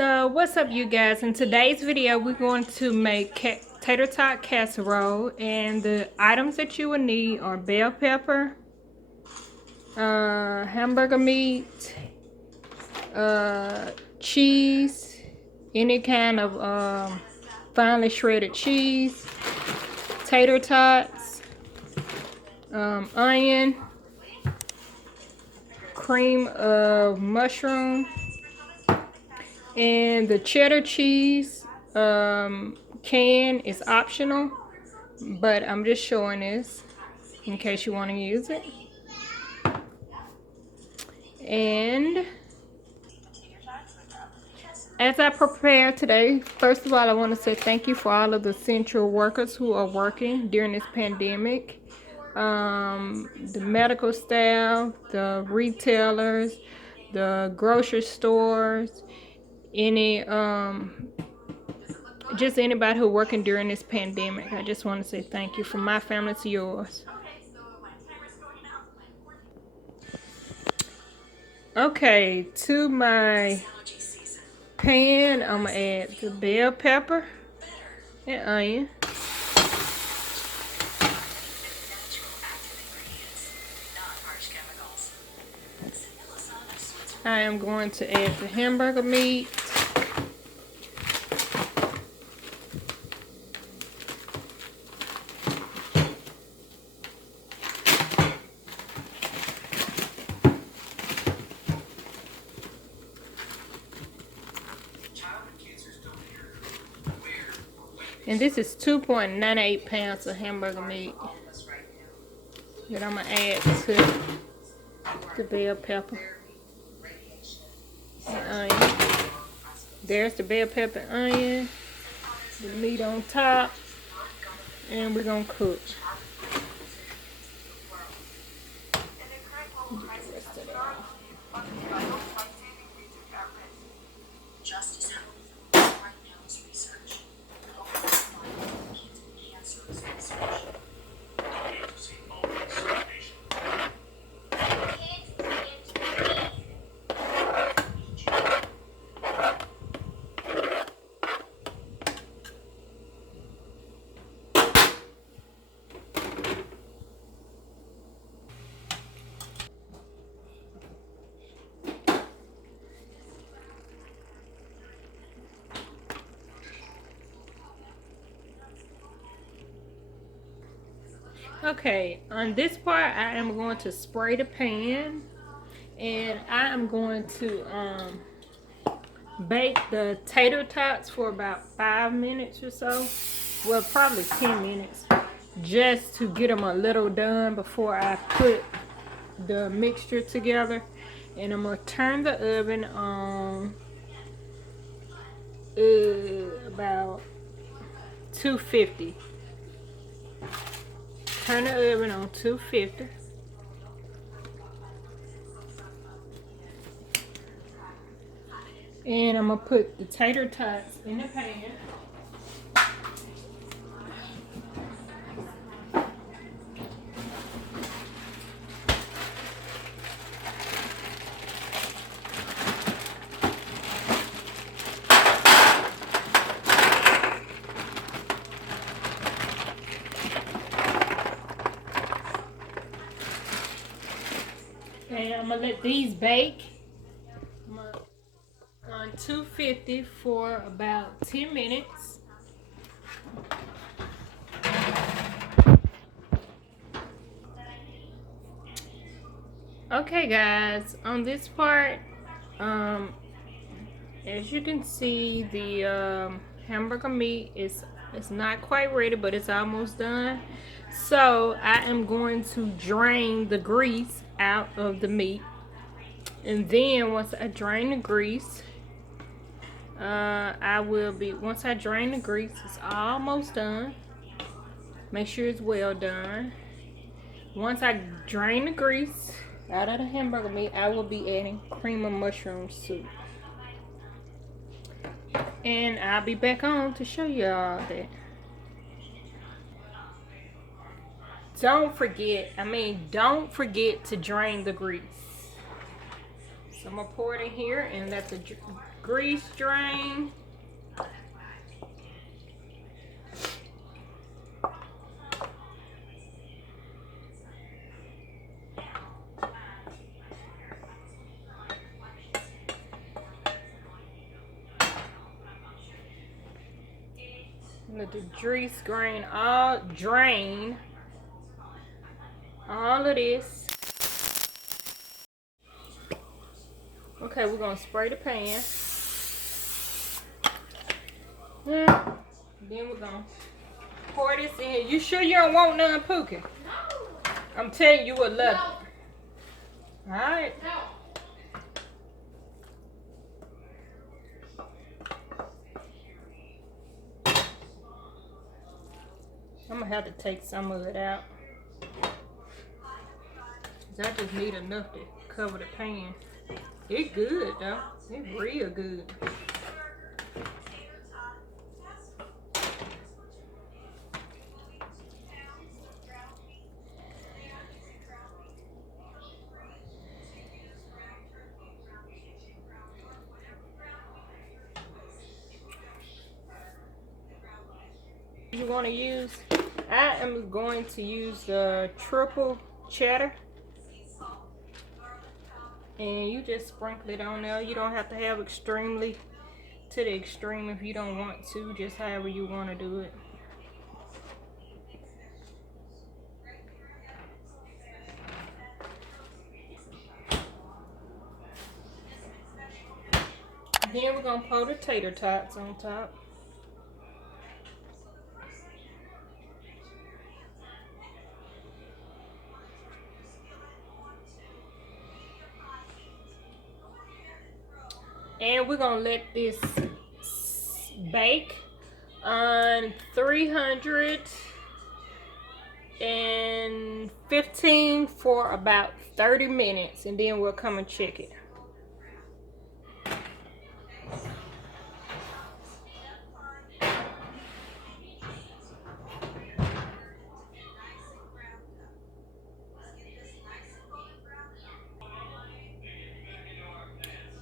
So what's up, you guys? In today's video we're going to make tater tot casserole, and the items that you will need are bell pepper, hamburger meat, cheese, any kind of finely shredded cheese, tater tots, onion, cream of mushroom, and the cheddar cheese can is optional, but I'm just showing this in case you want to use it. And as I prepare today, first of all, I want to say thank you for all of the essential workers who are working during this pandemic. The medical staff, the retailers, the grocery stores, just anybody who working during this pandemic. I just want to say thank you from my family to yours. Okay, to my pan, I'm gonna add the bell pepper and onion. I am going to add the hamburger meat. And this is 2.98 pounds of hamburger meat that I'm going to add to the bell pepper and onion. There's the bell pepper and onion, the meat on top, and we're going to cook. Okay, on this part I am going to spray the pan, and I am going to bake the tater tots for about 5 minutes or so. Well, probably 10 minutes, just to get them a little done before I put the mixture together. And I'm gonna turn the oven on about 250. Turn the oven on 250. And I'm gonna put the tater tots in the pan. And I'm gonna let these bake on 250 for about 10 minutes. Okay guys, on this part, as you can see, the hamburger meat is not quite ready, but it's almost done. So I am going to drain the grease out of the meat, and then once I drain the grease, once I drain the grease, it's almost done. Make sure it's well done. Once I drain the grease out of the hamburger meat, I will be adding cream of mushroom soup. And I'll be back on to show you all that. Don't forget to drain the grease. So I'm gonna pour it in here and let the grease drain. Let the grease drain all of this. Okay, we're gonna spray the pan. Then we're gonna pour this in here. You sure you don't want none, Pookie? No. I'm telling you what love it. Alright. No. I'm gonna have to take some of it out. I just need enough to cover the pan. It's good though. It's real good. You want to use? I am going to use the triple cheddar. And you just sprinkle it on there. You don't have to have extremely to the extreme if you don't want to. Just however you want to do it. Then we're going to pour the tater tots on top. And we're going to let this bake on 315 for about 30 minutes. And then we'll come and check it.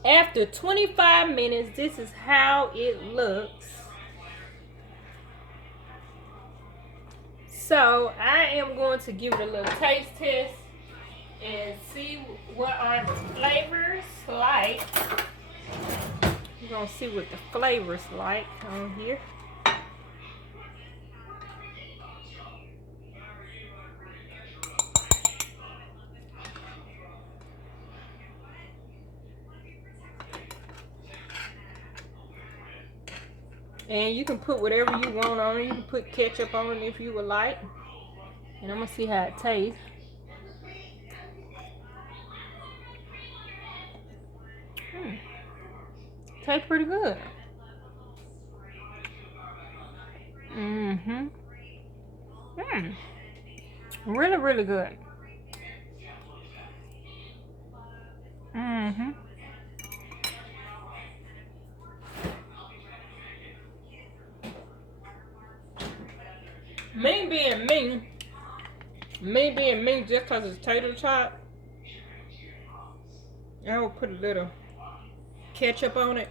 After 25 minutes, this is how it looks. So I am going to give it a little taste test and see what are the flavors like. We're going to see what the flavors like on here. And you can put whatever you want on it. You can put ketchup on it if you would like. And I'm going to see how it tastes. Tastes pretty good. Really, really good. Me being me just because it's tater tot, I will put a little ketchup on it.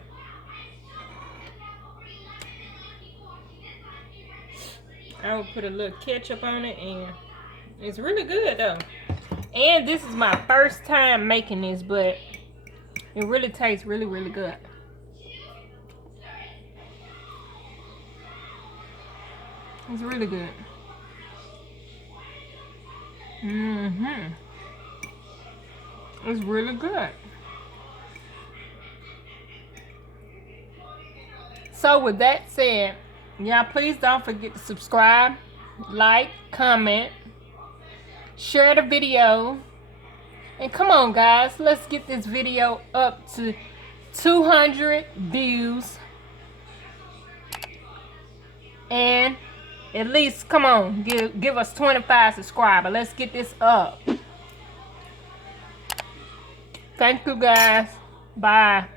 And it's really good though. And this is my first time making this, but it really tastes really, really good. It's really good. It's really good. So with that said, y'all please don't forget to subscribe, like, comment, share the video. And come on guys, let's get this video up to 200 views. And at least, come on, give us 25 subscribers. Let's get this up. Thank you guys. Bye.